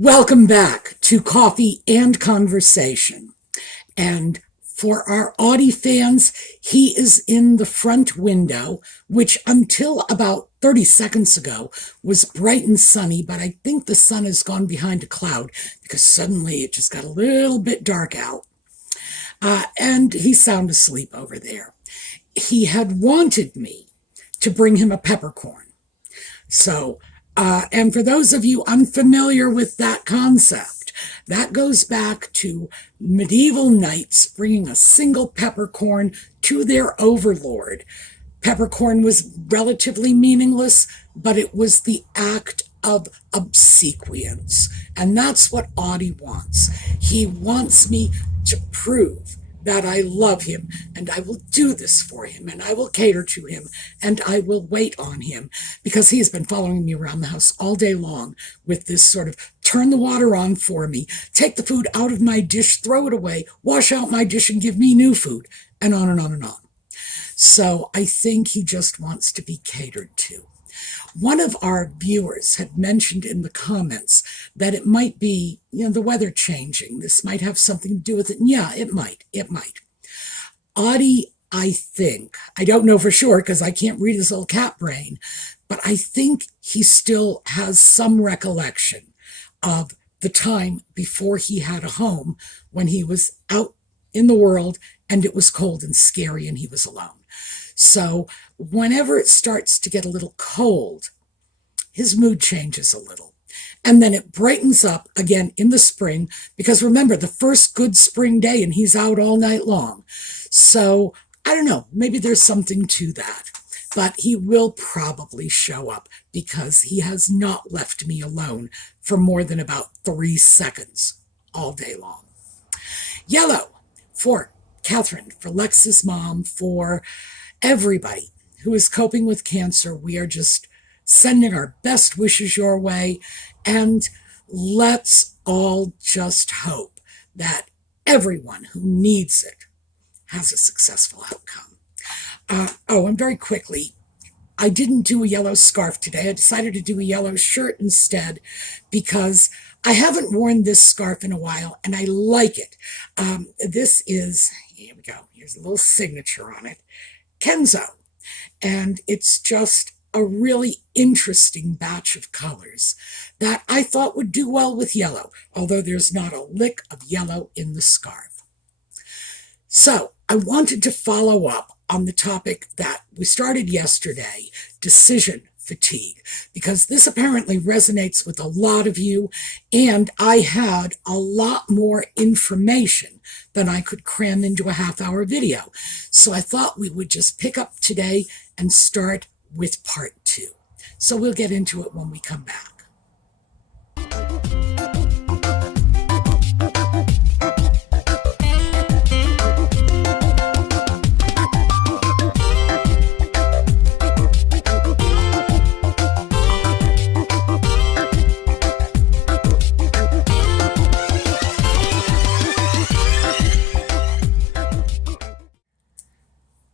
Welcome back to Coffee and Conversation. And for our Audie fans, he is in the front window, which until about 30 seconds ago was bright and sunny, but I think the sun has gone behind a cloud because suddenly it just got a little bit dark out. And he's sound asleep over there. He had wanted me to bring him a peppercorn. And for those of you unfamiliar with that concept, that goes back to medieval knights bringing a single peppercorn to their overlord. Peppercorn was relatively meaningless, but it was the act of obsequience. And that's what Audie wants. He wants me to prove that I love him, and I will do this for him, and I will cater to him, and I will wait on him, because he has been following me around the house all day long with this sort of turn the water on for me, take the food out of my dish, throw it away, wash out my dish, and give me new food, and on and on and on. So I think he just wants to be catered to. One of our viewers had mentioned in the comments that it might be, the weather changing. This might have something to do with it. And yeah, it might. Audie, I think, I don't know for sure because I can't read his little cat brain, but I think he still has some recollection of the time before he had a home when he was out in the world and it was cold and scary and he was alone. So whenever it starts to get a little cold, his mood changes a little. And then it brightens up again in the spring, because remember, the first good spring day and he's out all night long. So I don't know, maybe there's something to that. But he will probably show up because he has not left me alone for more than about 3 seconds all day long. Yellow for Catherine, for Lex's mom, for everybody who is coping with cancer. We are just sending our best wishes your way, and let's all just hope that everyone who needs it has a successful outcome. And very quickly, I didn't do a yellow scarf today. I decided to do a yellow shirt instead because I haven't worn this scarf in a while and I like it. This is, here we go, here's a little signature on it, Kenzo. And it's just a really interesting batch of colors that I thought would do well with yellow, although there's not a lick of yellow in the scarf. So I wanted to follow up on the topic that we started yesterday, decision fatigue, because this apparently resonates with a lot of you, and I had a lot more information than I could cram into a half-hour video. So I thought we would just pick up today and start with part 2. So we'll get into it when we come back.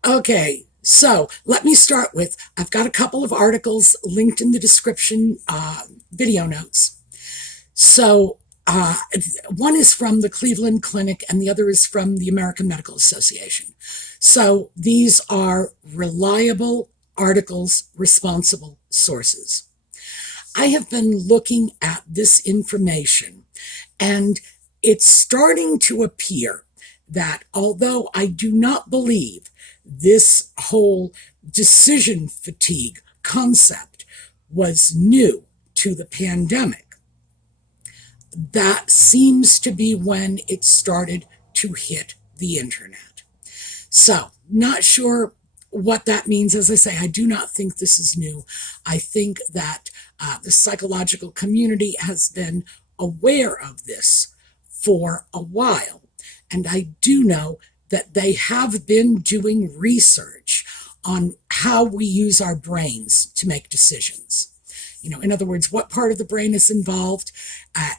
Okay, so let me start with, I've got a couple of articles linked in the description video notes. So one is from the Cleveland Clinic and the other is from the American Medical Association. So these are reliable articles, responsible sources. I have been looking at this information, and it's starting to appear that although I do not believe this whole decision fatigue concept was new to the pandemic, that seems to be when it started to hit the internet. So, not sure what that means. As I say, I do not think this is new. I think that the psychological community has been aware of this for a while. And I do know that they have been doing research on how we use our brains to make decisions. In other words, what part of the brain is involved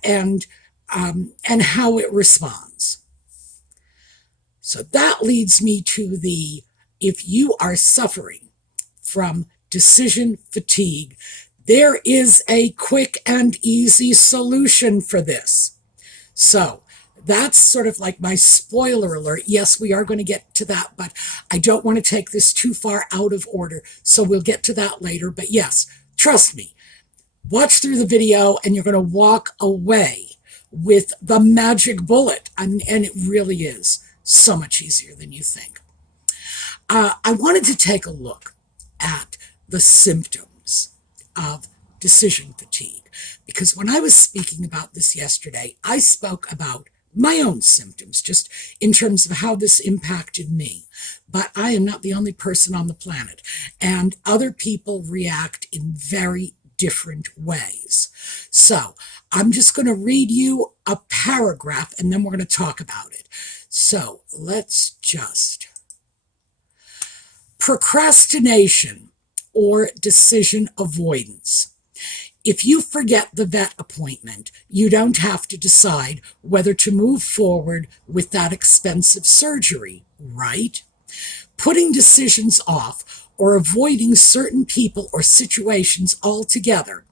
and how it responds. So that leads me to if you are suffering from decision fatigue, There is a quick and easy solution for this. So that's sort of like my spoiler alert. Yes, we are going to get to that, but I don't want to take this too far out of order. So we'll get to that later. But yes, trust me, watch through the video and you're going to walk away with the magic bullet. And it really is so much easier than you think. I wanted to take a look at the symptoms of decision fatigue, because when I was speaking about this yesterday, I spoke about my own symptoms, just in terms of how this impacted me. But I am not the only person on the planet, and other people react in very different ways. So I'm just going to read you a paragraph and then we're going to talk about it. So let's just... Procrastination or decision avoidance. If you forget the vet appointment, you don't have to decide whether to move forward with that expensive surgery, right? Putting decisions off or avoiding certain people or situations altogether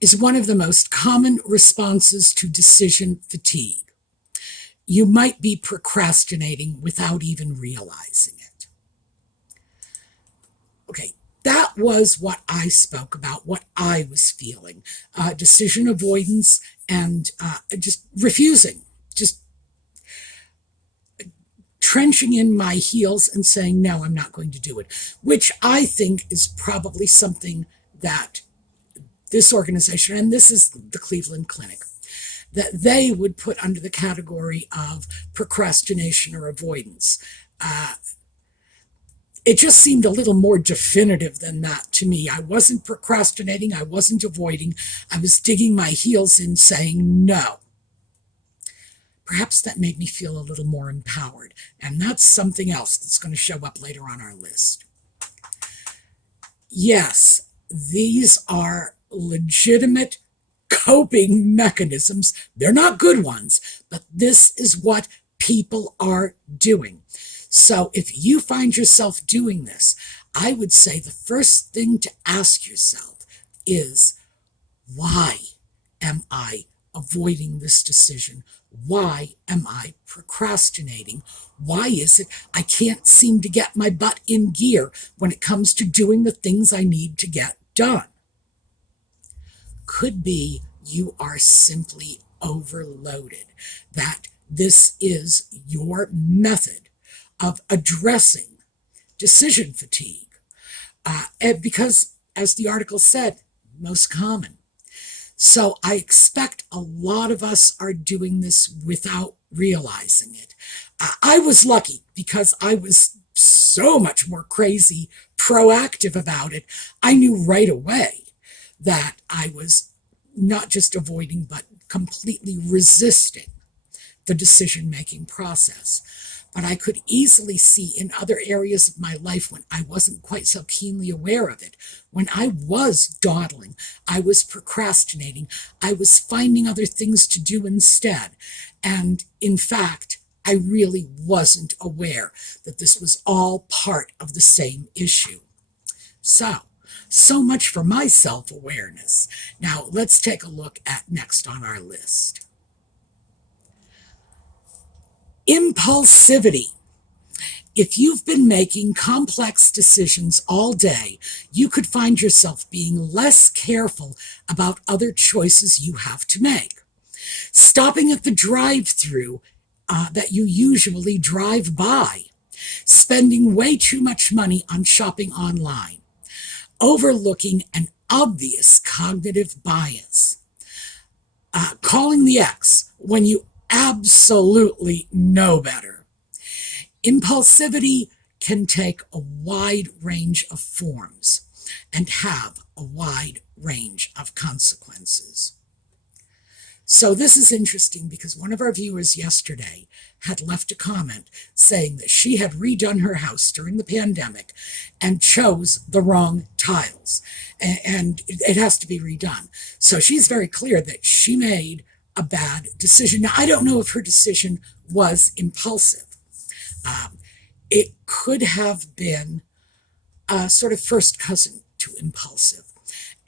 is one of the most common responses to decision fatigue. You might be procrastinating without even realizing it. Okay, that was what I spoke about, what I was feeling. Decision avoidance and just refusing, just trenching in my heels and saying, no, I'm not going to do it, which I think is probably something that this organization, and this is the Cleveland Clinic, that they would put under the category of procrastination or avoidance. It just seemed a little more definitive than that to me. I wasn't procrastinating. I wasn't avoiding. I was digging my heels in saying no. Perhaps that made me feel a little more empowered. And that's something else that's going to show up later on our list. Yes, these are legitimate coping mechanisms. They're not good ones, but this is what people are doing. So if you find yourself doing this, I would say the first thing to ask yourself is, why am I avoiding this decision? Why am I procrastinating? Why is it I can't seem to get my butt in gear when it comes to doing the things I need to get done? Could be you are simply overloaded, that this is your method of addressing decision fatigue. Because, as the article said, most common. So I expect a lot of us are doing this without realizing it. I was lucky because I was so much more crazy, proactive about it. I knew right away that I was not just avoiding, but completely resisting the decision-making process. But I could easily see in other areas of my life when I wasn't quite so keenly aware of it, when I was dawdling, I was procrastinating, I was finding other things to do instead. And in fact, I really wasn't aware that this was all part of the same issue. So much for my self-awareness. Now let's take a look at next on our list. Impulsivity. If you've been making complex decisions all day, you could find yourself being less careful about other choices you have to make. Stopping at the drive-thru that you usually drive by. Spending way too much money on shopping online. Overlooking an obvious cognitive bias. Calling the ex when you absolutely know better. Impulsivity can take a wide range of forms and have a wide range of consequences. So this is interesting because one of our viewers yesterday had left a comment saying that she had redone her house during the pandemic and chose the wrong tiles, and it has to be redone. So she's very clear that she made a bad decision. Now, I don't know if her decision was impulsive. It could have been a sort of first cousin to impulsive.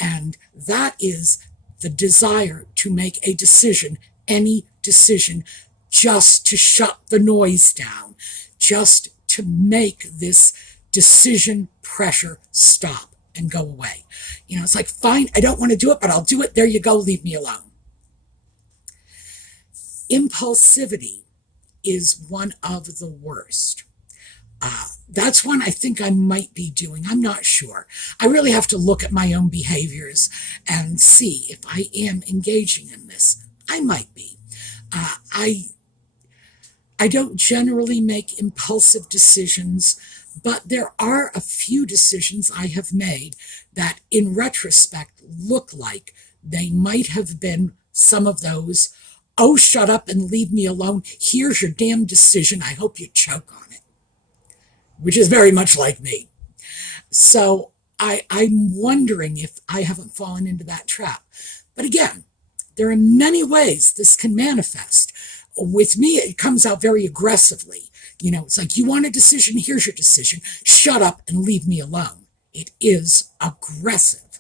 And that is the desire to make a decision, any decision, just to shut the noise down, just to make this decision pressure stop and go away. It's like, fine, I don't want to do it, but I'll do it. There you go. Leave me alone. Impulsivity is one of the worst. That's one I think I might be doing. I'm not sure. I really have to look at my own behaviors and see if I am engaging in this. I might be. I don't generally make impulsive decisions, but there are a few decisions I have made that in retrospect look like they might have been some of those, oh, shut up and leave me alone. Here's your damn decision. I hope you choke on it, which is very much like me. So I'm wondering if I haven't fallen into that trap. But again, there are many ways this can manifest. With me, it comes out very aggressively. It's like, you want a decision, here's your decision. Shut up and leave me alone. It is aggressive.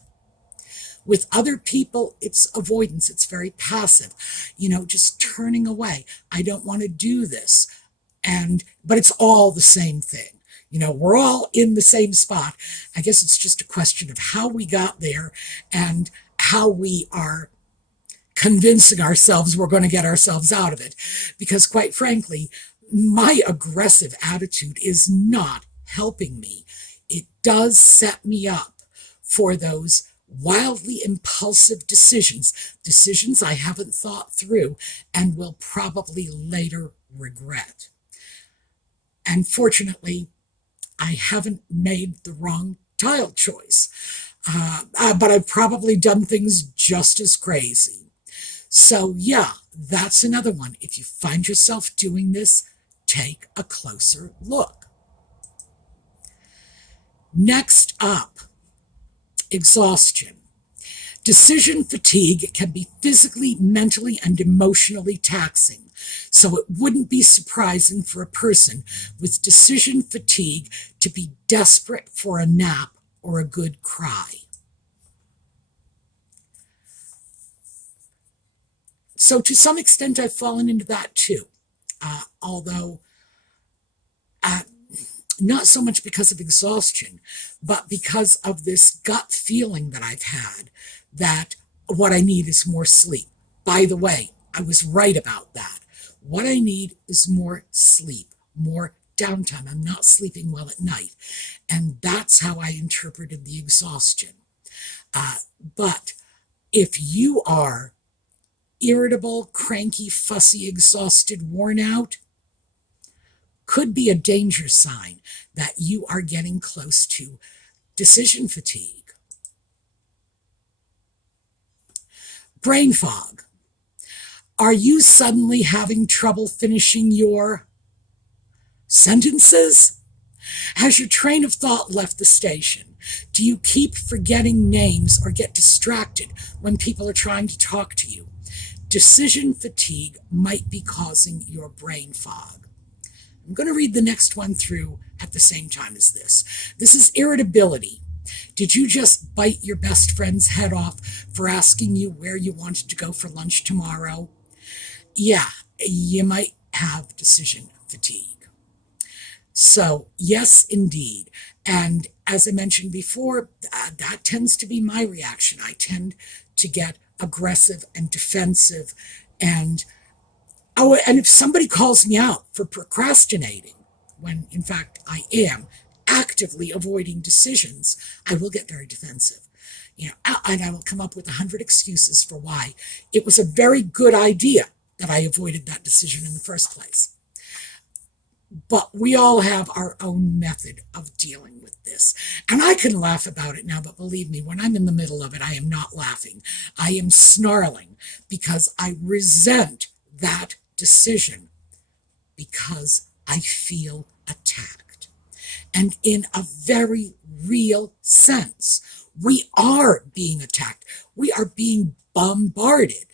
With other people, it's avoidance. It's very passive. Just turning away. I don't want to do this. But it's all the same thing. We're all in the same spot. I guess it's just a question of how we got there and how we are convincing ourselves we're going to get ourselves out of it. Because quite frankly, my aggressive attitude is not helping me. It does set me up for those wildly impulsive decisions I haven't thought through and will probably later regret. And fortunately, I haven't made the wrong tile choice, but I've probably done things just as crazy. So yeah, that's another one. If you find yourself doing this, take a closer look. Next up, exhaustion. Decision fatigue can be physically, mentally, and emotionally taxing. So it wouldn't be surprising for a person with decision fatigue to be desperate for a nap or a good cry. So to some extent, I've fallen into that too. Although not so much because of exhaustion, but because of this gut feeling that I've had that what I need is more sleep. By the way, I was right about that. What I need is more sleep, more downtime. I'm not sleeping well at night. And that's how I interpreted the exhaustion. But if you are irritable, cranky, fussy, exhausted, worn out, could be a danger sign that you are getting close to decision fatigue. Brain fog. Are you suddenly having trouble finishing your sentences? Has your train of thought left the station? Do you keep forgetting names or get distracted when people are trying to talk to you? Decision fatigue might be causing your brain fog. I'm going to read the next one through at the same time as this. This is irritability. Did you just bite your best friend's head off for asking you where you wanted to go for lunch tomorrow? Yeah, you might have decision fatigue. So yes, indeed. And as I mentioned before, that tends to be my reaction. I to get aggressive and defensive. And if somebody calls me out for procrastinating, when in fact I am actively avoiding decisions, I will get very defensive. And I will come up with 100 excuses for why it was a very good idea that I avoided that decision in the first place. But we all have our own method of dealing with this. And I can laugh about it now, but believe me, when I'm in the middle of it, I am not laughing. I am snarling because I resent that decision because I feel attacked. And in a very real sense, we are being attacked. We are being bombarded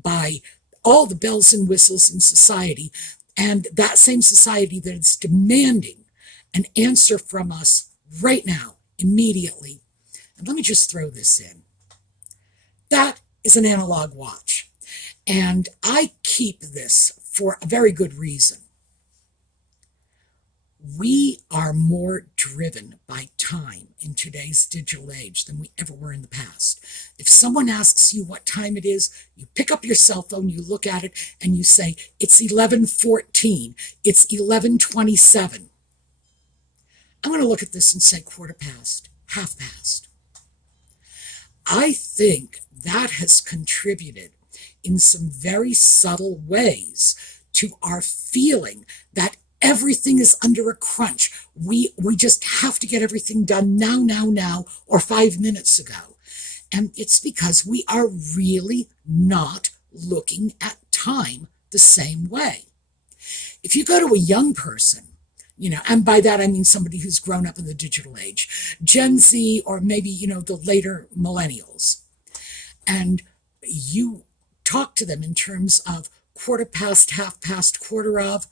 by all the bells and whistles in society, and that same society that is demanding an answer from us right now, immediately. And let me just throw this in. That is an analog watch. And I keep this for a very good reason. We are more driven by time in today's digital age than we ever were in the past. If someone asks you what time it is, you pick up your cell phone, you look at it, and you say, it's 11:14, it's 11:27. I'm going to look at this and say quarter past, half past. I think that has contributed in some very subtle ways to our feeling that everything is under a crunch. We just have to get everything done now, or 5 minutes ago. And it's because we are really not looking at time the same way. If you go to a young person, and by that I mean somebody who's grown up in the digital age, Gen Z, or maybe, the later millennials, and you talk to them in terms of quarter past, half past, quarter of,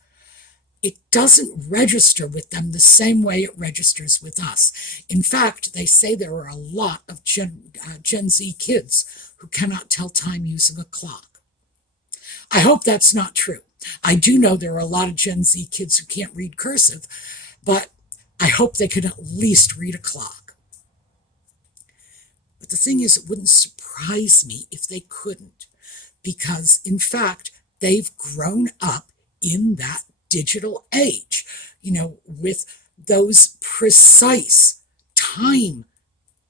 it doesn't register with them the same way it registers with us. In fact, they say there are a lot of Gen Z kids who cannot tell time using a clock. I hope that's not true. I do know there are a lot of Gen Z kids who can't read cursive, but I hope they can at least read a clock. But the thing is, it wouldn't surprise me if they couldn't, because in fact, they've grown up in that digital age, with those precise time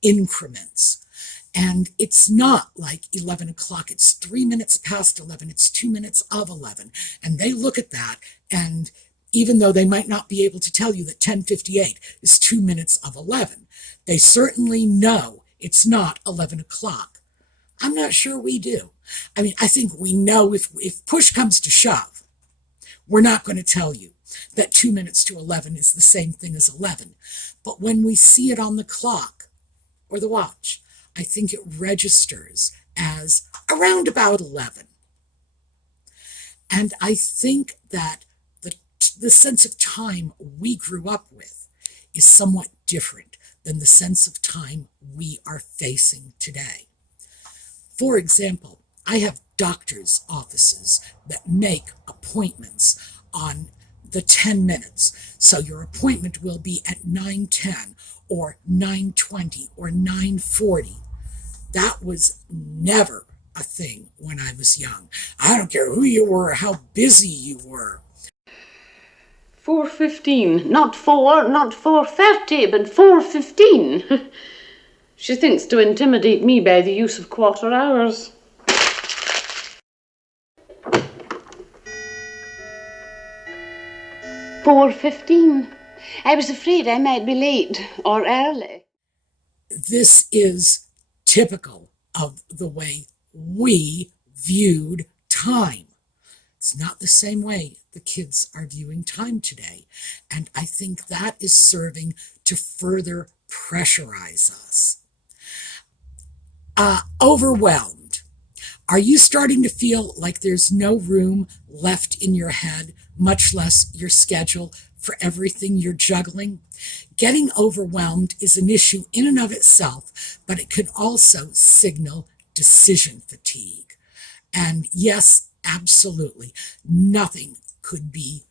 increments. And it's not like 11 o'clock, it's 3 minutes past 11, it's 2 minutes of 11. And they look at that, and even though they might not be able to tell you that 10:58 is 2 minutes of 11, they certainly know it's not 11 o'clock. I'm not sure we do. I mean, I think we know if push comes to shove, we're not going to tell you that 2 minutes to 11 is the same thing as 11. But when we see it on the clock or the watch, I think it registers as around about 11. And I think that the sense of time we grew up with is somewhat different than the sense of time we are facing today. For example, I have doctor's offices that make appointments on the 10 minutes. So your appointment will be at 9:10 or 9:20 or 9:40. That was never a thing when I was young. I don't care who you were or how busy you were. 4:15, not 4:30, but 4:15. She thinks to intimidate me by the use of quarter hours. "4:15. I was afraid I might be late or early." This is typical of the way we viewed time. It's not the same way the kids are viewing time today. And I think that is serving to further pressurize us. Overwhelmed. Are you starting to feel like there's no room left in your head, much less your schedule, for everything you're juggling? Getting overwhelmed is an issue in and of itself, but it could also signal decision fatigue. And yes, absolutely, nothing could be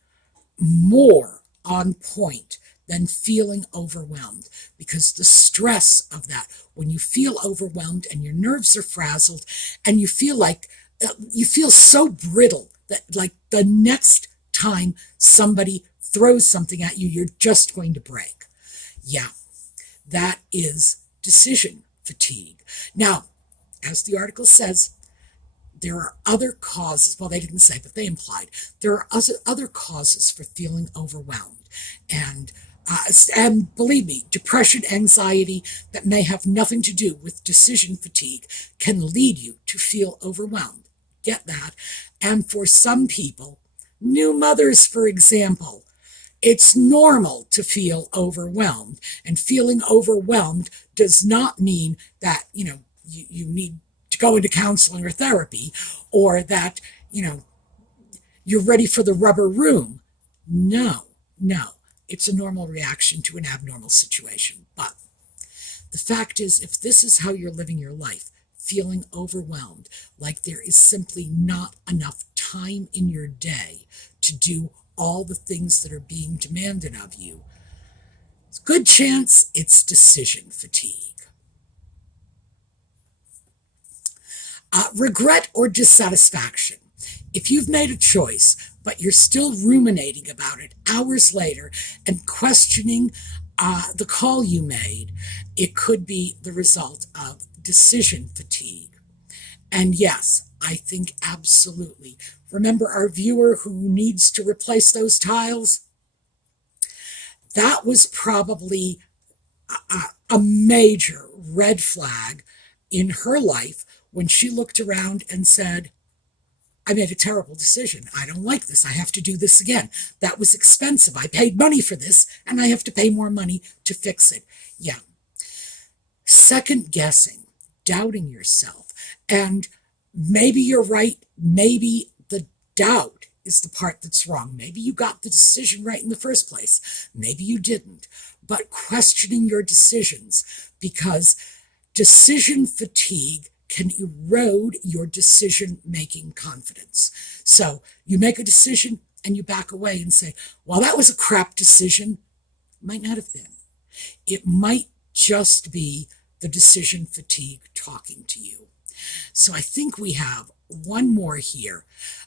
more on point than feeling overwhelmed, because the stress of that, when you feel overwhelmed and your nerves are frazzled and you feel so brittle that like the next time somebody throws something at you, you're just going to break. Yeah, that is decision fatigue. Now, as the article says, there are other causes. Well, they didn't say, but they implied there are other causes for feeling overwhelmed. And believe me, depression, anxiety that may have nothing to do with decision fatigue can lead you to feel overwhelmed. Get that? And for some people, new mothers, for example, it's normal to feel overwhelmed. And feeling overwhelmed does not mean that, you need to go into counseling or therapy, or that, you're ready for the rubber room. No. It's a normal reaction to an abnormal situation. But the fact is, if this is how you're living your life, feeling overwhelmed, like there is simply not enough time in your day to do all the things that are being demanded of you, it's a good chance it's decision fatigue. Regret or dissatisfaction. If you've made a choice, but you're still ruminating about it hours later and questioning the call you made, it could be the result of decision fatigue. And yes, I think absolutely. Remember our viewer who needs to replace those tiles? That was probably a major red flag in her life when she looked around and said, I made a terrible decision. I don't like this. I have to do this again. That was expensive. I paid money for this, and I have to pay more money to fix it. Yeah. Second guessing, doubting yourself. And maybe you're right. Maybe the doubt is the part that's wrong. Maybe you got the decision right in the first place. Maybe you didn't. But questioning your decisions, because decision fatigue can erode your decision-making confidence. So you make a decision and you back away and say, well, that was a crap decision. Might not have been. It might just be the decision fatigue talking to you. So I think we have one more here.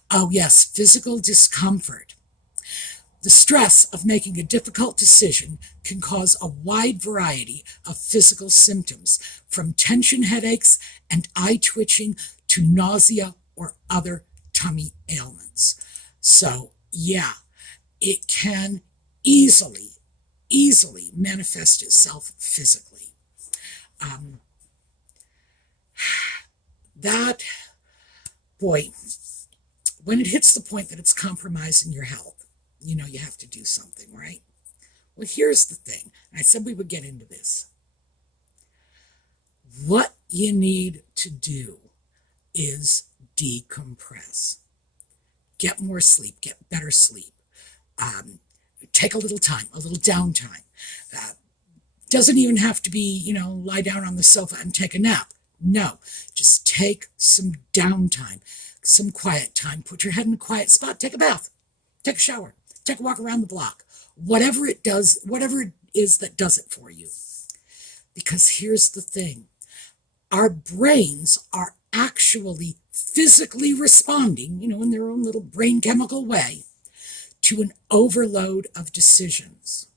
Oh yes, physical discomfort. The stress of making a difficult decision can cause a wide variety of physical symptoms, from tension headaches and eye twitching to nausea or other tummy ailments. So, yeah, it can easily manifest itself physically. That, boy, when it hits the point that it's compromising your health, you know you have to do something, right? Well, here's the thing. I said we would get into this. What you need to do is decompress. Get more sleep, get better sleep. Take a little time, a little downtime. Doesn't even have to be, lie down on the sofa and take a nap. No, just take some downtime, some quiet time. Put your head in a quiet spot, take a bath, take a shower. Take a walk around the block, whatever it is that does it for you. Because here's the thing. Our brains are actually physically responding, in their own little brain chemical way, to an overload of decisions.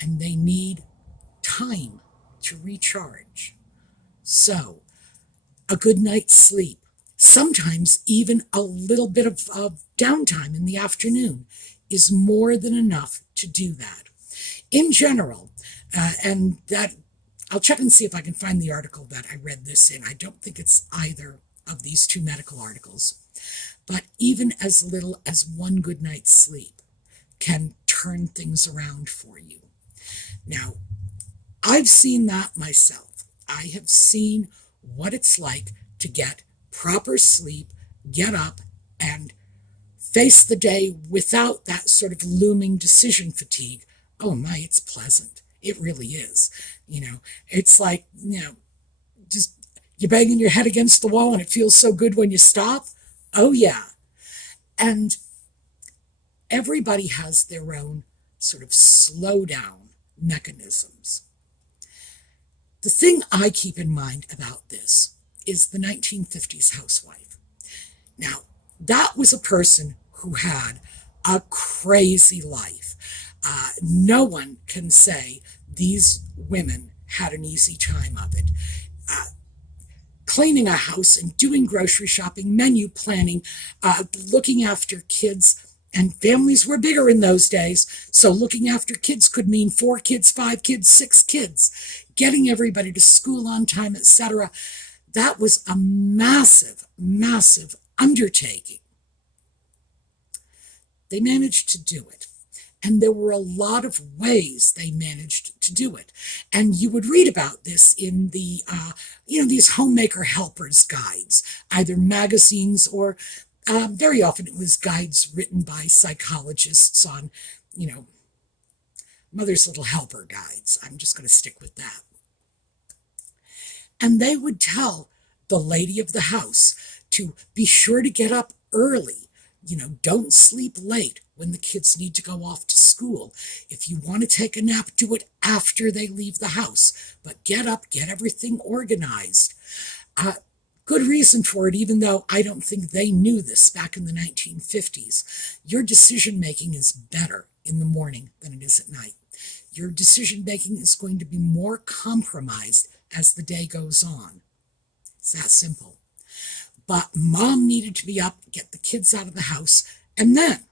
And they need time to recharge. So, a good night's sleep, sometimes even a little bit of downtime in the afternoon is more than enough to do that. In general, and that I'll check and see if I can find the article that I read this in. I don't think it's either of these two medical articles. But even as little as one good night's sleep can turn things around for you. Now, I've seen that myself. I have seen what it's like to get proper sleep, get up, and face the day without that sort of looming decision fatigue. Oh my, it's pleasant. It really is. It's like, just you're banging your head against the wall and it feels so good when you stop. Oh yeah. And everybody has their own sort of slow down mechanisms. The thing I keep in mind about this is the 1950s housewife. Now, that was a person who had a crazy life. No one can say these women had an easy time of it. Cleaning a house and doing grocery shopping, menu planning, looking after kids, and families were bigger in those days. So looking after kids could mean 4 kids, 5 kids, 6 kids, getting everybody to school on time, etc. That was a massive, massive undertaking. They managed to do it. And there were a lot of ways they managed to do it. And you would read about this in the, these homemaker helpers guides, either magazines or very often it was guides written by psychologists on, Mother's Little Helper guides. I'm just going to stick with that. And they would tell the lady of the house to be sure to get up early. Don't sleep late when the kids need to go off to school. If you want to take a nap, do it after they leave the house. But get up, get everything organized. Good reason for it, even though I don't think they knew this back in the 1950s. Your decision making is better in the morning than it is at night. Your decision making is going to be more compromised as the day goes on. It's that simple. But Mom needed to be up, get the kids out of the house, and then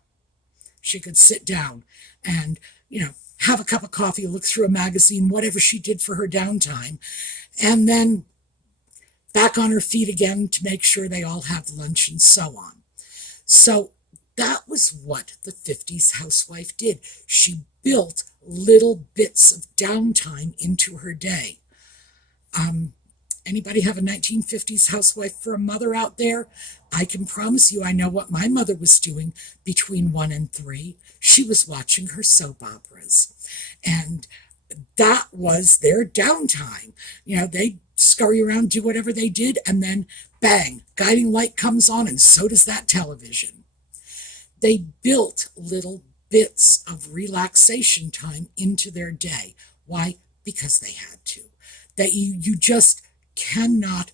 she could sit down and, have a cup of coffee, look through a magazine, whatever she did for her downtime, and then back on her feet again to make sure they all have lunch and so on. So that was what the 50s housewife did. She built little bits of downtime into her day. Anybody have a 1950s housewife for a mother out there? I can promise you I know what my mother was doing between 1 and 3. She was watching her soap operas. And that was their downtime. They scurry around, do whatever they did, and then bang, guiding light comes on, and so does that television. They built little bits of relaxation time into their day. Why? Because they had to. That you just cannot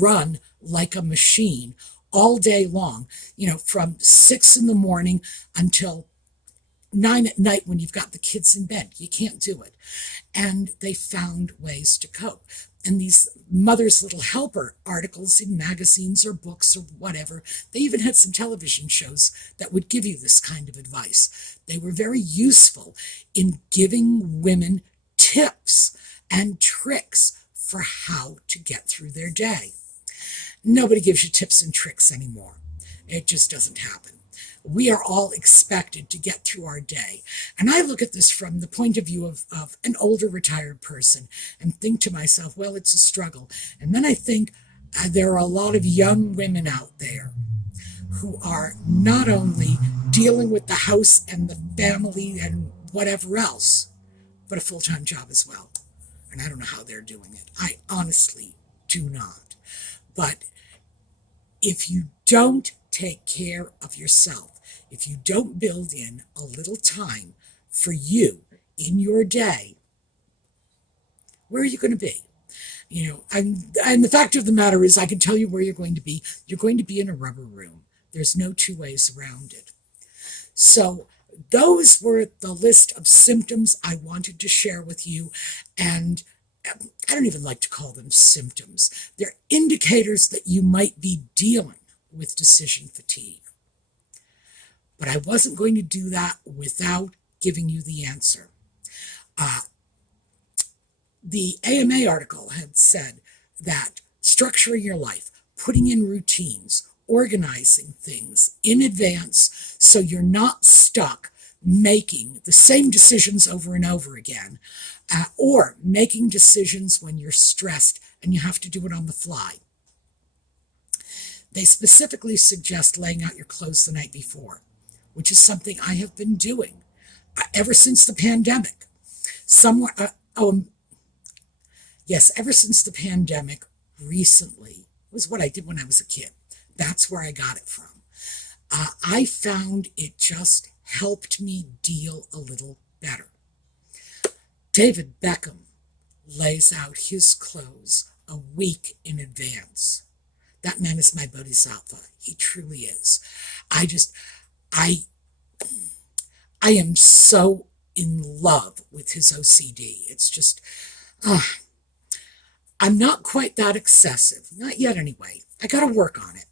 run like a machine all day long, from 6 in the morning until 9 at night when you've got the kids in bed. You can't do it. And they found ways to cope. And these Mother's Little Helper articles in magazines or books or whatever, they even had some television shows that would give you this kind of advice. They were very useful in giving women tips and tricks for how to get through their day. Nobody gives you tips and tricks anymore. It just doesn't happen. We are all expected to get through our day. And I look at this from the point of view of an older retired person and think to myself, well, it's a struggle. And then I think there are a lot of young women out there who are not only dealing with the house and the family and whatever else, but a full-time job as well. And I don't know how they're doing it. I honestly do not. But if you don't take care of yourself, if you don't build in a little time for you in your day, where are you going to be? And the fact of the matter is, I can tell you where you're going to be. You're going to be in a rubber room. There's no two ways around it. So those were the list of symptoms I wanted to share with you. And I don't even like to call them symptoms. They're indicators that you might be dealing with decision fatigue. But I wasn't going to do that without giving you the answer. The AMA article had said that structuring your life, putting in routines, organizing things in advance so you're not stuck making the same decisions over and over again, or making decisions when you're stressed and you have to do it on the fly. They specifically suggest laying out your clothes the night before, which is something I have been doing ever since the pandemic. Ever since the pandemic recently was what I did when I was a kid. That's where I got it from. I found it just helped me deal a little better. David Beckham lays out his clothes a week in advance. That man is my bodhisattva. He truly is. I am so in love with his OCD. It's just, I'm not quite that excessive. Not yet anyway. I got to work on it.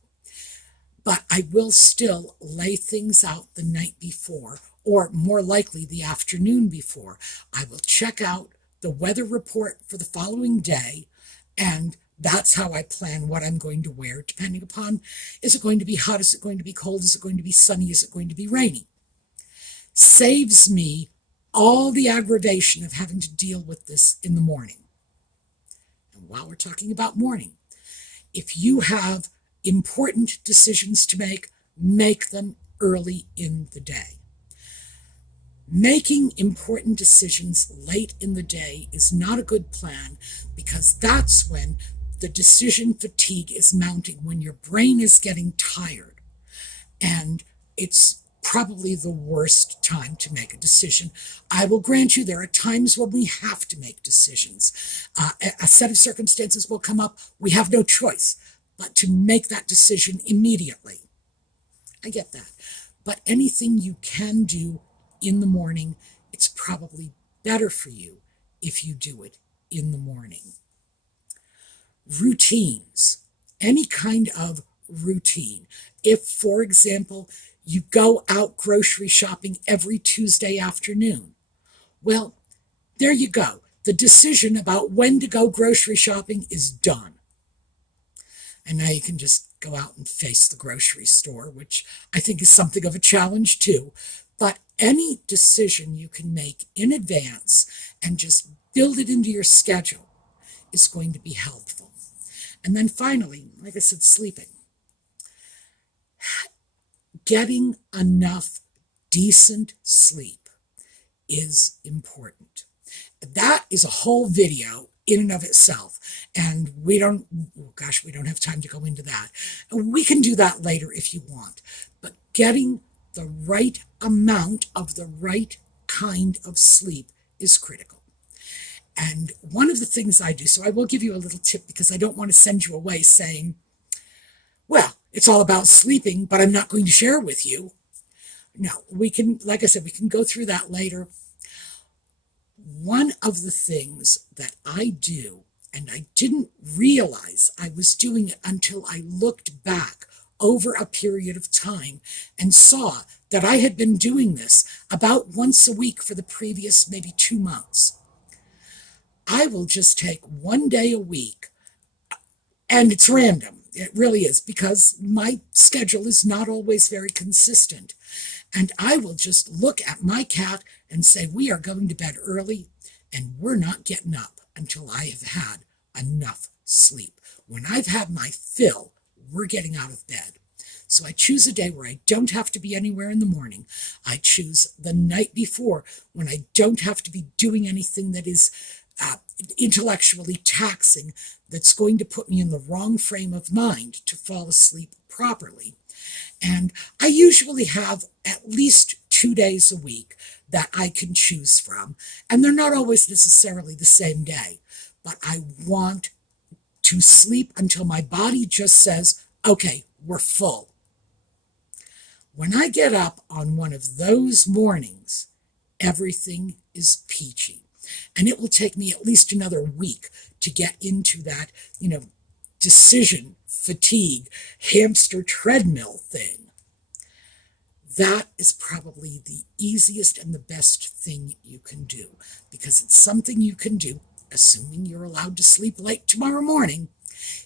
But I will still lay things out the night before, or more likely the afternoon before. I will check out the weather report for the following day, and that's how I plan what I'm going to wear, depending upon, is it going to be hot, is it going to be cold, is it going to be sunny, is it going to be rainy? Saves me all the aggravation of having to deal with this in the morning. And while we're talking about morning, if you have important decisions to make them early in the day. Making important decisions late in the day is not a good plan, because that's when the decision fatigue is mounting, when your brain is getting tired, and it's probably the worst time to make a decision. I will grant you there are times when we have to make decisions. A set of circumstances will come up. We have no choice but to make that decision immediately. I get that. But anything you can do in the morning, it's probably better for you if you do it in the morning. Routines, any kind of routine. If, for example, you go out grocery shopping every Tuesday afternoon, well, there you go. The decision about when to go grocery shopping is done. And now you can just go out and face the grocery store, which I think is something of a challenge too. But any decision you can make in advance and just build it into your schedule is going to be helpful. And then finally, like I said, sleeping. Getting enough decent sleep is important. That is a whole video in and of itself. And we don't have time to go into that. We can do that later if you want. But getting the right amount of the right kind of sleep is critical. And one of the things I do, so I will give you a little tip because I don't want to send you away saying, well, it's all about sleeping, but I'm not going to share with you. No, we can, like I said, we can go through that later. One of the things that I do, and I didn't realize I was doing it until I looked back over a period of time and saw that I had been doing this about once a week for the previous maybe 2 months. I will just take one day a week, and it's random. It really is, because my schedule is not always very consistent. And I will just look at my cat and say, we are going to bed early, and we're not getting up until I have had enough sleep. When I've had my fill, we're getting out of bed. So I choose a day where I don't have to be anywhere in the morning. I choose the night before when I don't have to be doing anything that is intellectually taxing, that's going to put me in the wrong frame of mind to fall asleep properly. And I usually have at least 2 days a week that I can choose from. And they're not always necessarily the same day, but I want to sleep until my body just says, okay, we're full. When I get up on one of those mornings, everything is peachy. And it will take me at least another week to get into that, decision fatigue, hamster treadmill thing. That is probably the easiest and the best thing you can do, because it's something you can do, assuming you're allowed to sleep late tomorrow morning.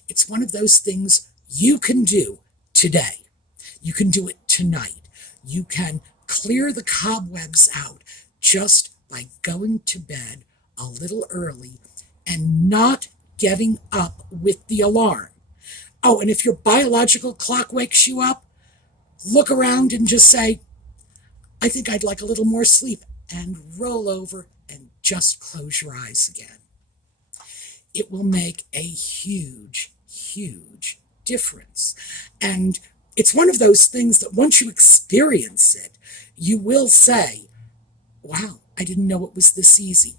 It's one of those things you can do today. You can do it tonight. You can clear the cobwebs out just by going to bed a little early and not getting up with the alarm. Oh, and if your biological clock wakes you up, look around and just say, I think I'd like a little more sleep, and roll over and just close your eyes again. It will make a huge, huge difference. And it's one of those things that once you experience it, you will say, wow, I didn't know it was this easy.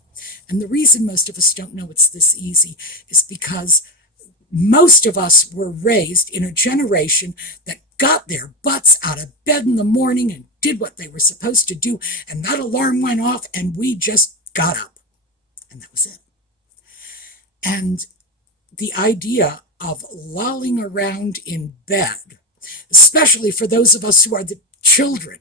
And the reason most of us don't know it's this easy is because most of us were raised in a generation that got their butts out of bed in the morning and did what they were supposed to do, and that alarm went off and we just got up. And that was it. And the idea of lolling around in bed, especially for those of us who are the children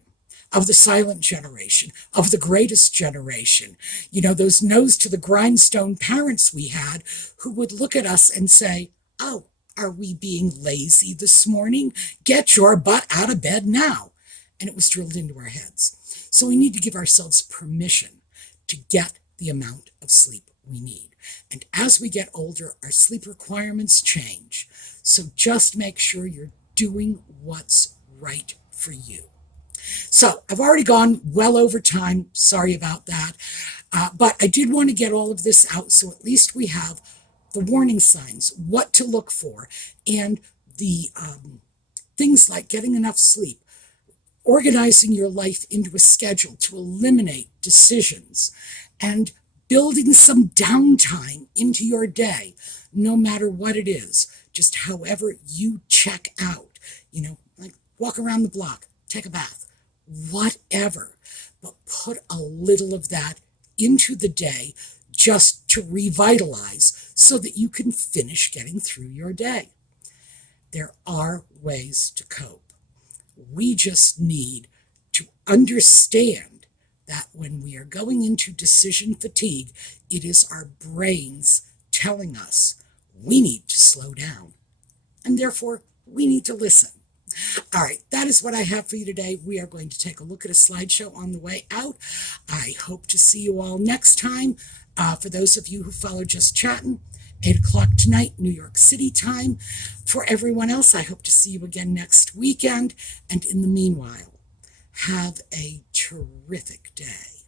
of the silent generation, of the greatest generation, those nose to the grindstone parents we had who would look at us and say, oh, are we being lazy this morning? Get your butt out of bed now. And it was drilled into our heads. So we need to give ourselves permission to get the amount of sleep we need. And as we get older, our sleep requirements change. So just make sure you're doing what's right for you. So I've already gone well over time. Sorry about that. But I did want to get all of this out so at least we have the warning signs, what to look for, and the things like getting enough sleep, organizing your life into a schedule to eliminate decisions, and building some downtime into your day, no matter what it is, just however you check out, like walk around the block, take a bath, whatever, but put a little of that into the day just to revitalize so that you can finish getting through your day. There are ways to cope. We just need to understand that when we are going into decision fatigue, it is our brains telling us we need to slow down, and therefore we need to listen. All right, that is what I have for you today. We are going to take a look at a slideshow on the way out. I hope to see you all next time. For those of you who follow Just Chatting, 8 o'clock tonight, New York City time. For everyone else, I hope to see you again next weekend. And in the meanwhile, have a terrific day.